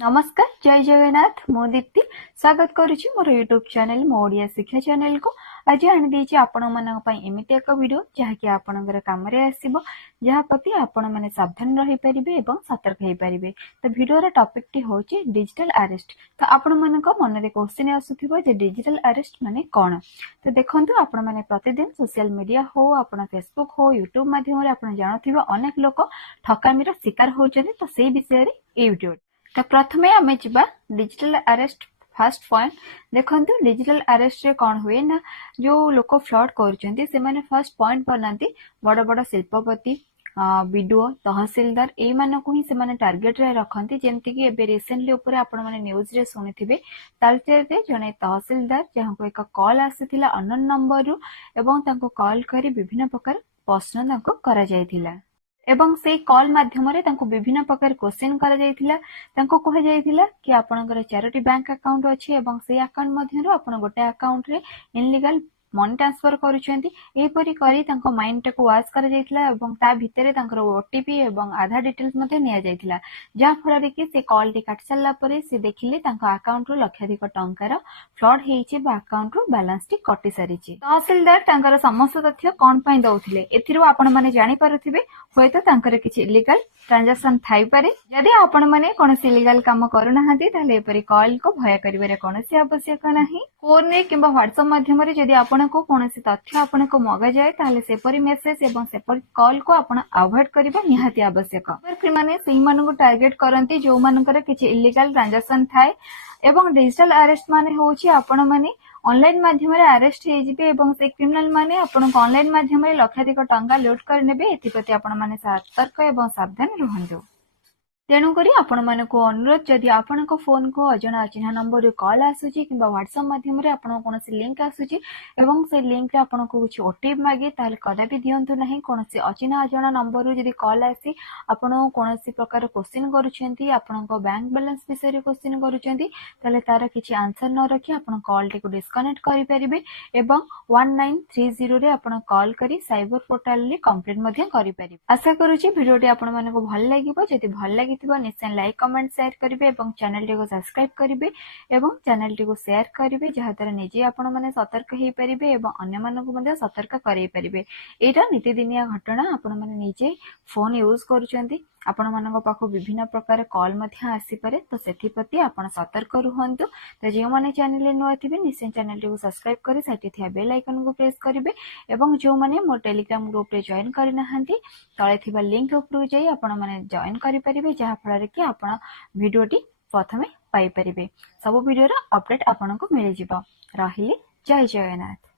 नमस्कार जय जगन्नाथ मो दीप्ति स्वागत करुच्ची मोर यूट्यूब चैनल मो ओडिया शिक्षा चैनल को आज आनी देछि आपण मानक पई एमिति एक वीडियो जहाँकि आपणकर काम रे आसीबो जहाँ प्रति आपण माने सावधान रही परिबे एवं सतर्क हे परिबे। तो वीडियो रा टॉपिक टी होछि डिजिटल अरेस्ट। तो आपण मानक मन रे क्वेश्चन आसुथिबो जे डिजिटल अरेस्ट माने कोन। तो देखंतु आपण माने प्रतिदिन सोशल मीडिया हो आपण फेसबुक हो यूट्यूब माध्यम रे आपण जानुथिबो अनेक लोक ठकामीर शिकार होउछथि। तो सेही विषय रे ए वीडियो तो प्रथमे आमे जिबा डिजिटल अरेस्ट। फर्स्ट पॉइंट देखंतु डिजिटल अरेस्ट रे कोन हुए ना जो लोक फ्रॉड करछन्ती से माने फर्स्ट पॉइंट बनाती बड़ बड़ शिल्पपति बीडीओ तहसीलदार ए मानको ही से माने टार्गेट रे रखंती। जेमति कि एबे रिसेंटली ऊपर आपण माने न्यूज रे सुनिथिबे तालचेर रे जने तहसीलदार जहां को एक कॉल आसीथिला अननोन नंबर रु एवं तांको कॉल करी विभिन्न प्रकार प्रश्न तांको करा जायथिला एवं से कॉल माध्यम रे तांको विभिन्न प्रकार क्वेश्चन करा जायथिला। तांको कहा जायथिला कि आपनकर 4टी बैंक अकाउंट अछि एवं से अकाउंट मध्यरु आपण गोटे अकाउंट रे इनलीगल मनी ट्रांसफर करूछन्ती। एपरि करी तांको माइंड टाको वाच करा जायथिला एवं ता भितरे तांकर ओटीपी एवं आधार डिटेल्स मध्ये निया जायथिला। जा फଳରେ कि से कॉल टी काट सल्ला परे से देखिले तांको अकाउंट रो लक्षाधिक टंकार फ्रॉड हेइचे बा अकाउंट रो बैलेंस टी कटि सारिचे। तहसीलदार तांकर समस्त तथ्य कोन पई दउथिले एथिरो आपण माने जानि पारुथिबे होयतो तांकर किछि इलीगल ट्रांजैक्शन थाई पारे। यदि आपण माने कोनोसी इलीगल काम करू नाहंती ताले एपरि कॉल को भय करिवारे कोनोसी आवश्यक नाही। फोन रे किबा व्हाट्सएप माध्यम रे यदि आपण को कोनोसी तथ्य आपण को मगा जाय ताले सेपरि मेसेज एवं सेपरि कॉल को आपण अवॉइड करिबा निहाती आवश्यक। पर माने सेही मानको टार्गेट करंती जो मानकर किछि इलीगल ट्रांजैक्शन थाए एवं डिजिटल अरेस्ट माने होछि आपण माने ऑनलाइन माध्यम रे अरेस्ट हे जिबे एवं से क्रिमिनल माने आपण को ऑनलाइन माध्यम रे लक्षाधिक टंका लूट कर नेबे। एथिप्रति आपण माने सतर्क एवं सावधान रहंतु। तेणु करी आपण मानको अनुरोध जदि आपण को फोन को अजणा अचिन्हा नंबर कॉल आसुची किंबा व्हाट्सएप माध्यम रे आपण कोनोसी लिंक आसुची एवं से लिंक रे आपण को कुछ ओटीपी मागे ताले कदा भी दियंतु नाही। कोनोसी अचिन्हा अजणा नंबर रो जदि कॉल आसी आपण कोनोसी प्रकार क्वेश्चन करूछन्ती आपण को बैंक बैलेंस विषय रे क्वेश्चन करूछन्ती ताले तार किछि आंसर न रखि आपण कॉल टी को डिस्कनेक्ट करि परिबे एवं 1930 रे आपण कॉल करी साइबर पोर्टल रे कंप्लेंट मध्ये करि परिबे। आशा करूची वीडियो टी आपण मानको भल लागिबो। जदि भल लागि निश्चय लाइक कमेंट शेयर करिवे एवं चैनल टी को सब्सक्राइब करिवे एवं चैनल टी को शेयर करिवे जहा द्वारा निजे आपण माने सतर्क हे परिबे एवं अन्य मानकु मध्ये सतर्क करै परिबे। एटा नितिदिनिया घटना आपण माने निजे फोन यूज करूचंती आपण मानक पाखो विभिन्न प्रकार कॉल मध्ये आसी पारे। तो सेथि प्रति आपण सतर्क रहंतु। तो जे माने चैनल नुआ थिबे निश्चय चैनल टी को सब्सक्राइब करी साइट थिया बेल आइकन को प्रेस करिवे एवं जो माने मोर टेलीग्राम ग्रुप रे जॉइन करि नाहंती तळे थिबा लिंक ऊपर जाई आपण माने जॉइन करि परिबे जहा फଳରେ कि आपण वीडियो टी प्रथमे पाई परिबे। सब वीडियो रा अपडेट आपण को मिलि जिवो। रहिले जय जगन्नाथ।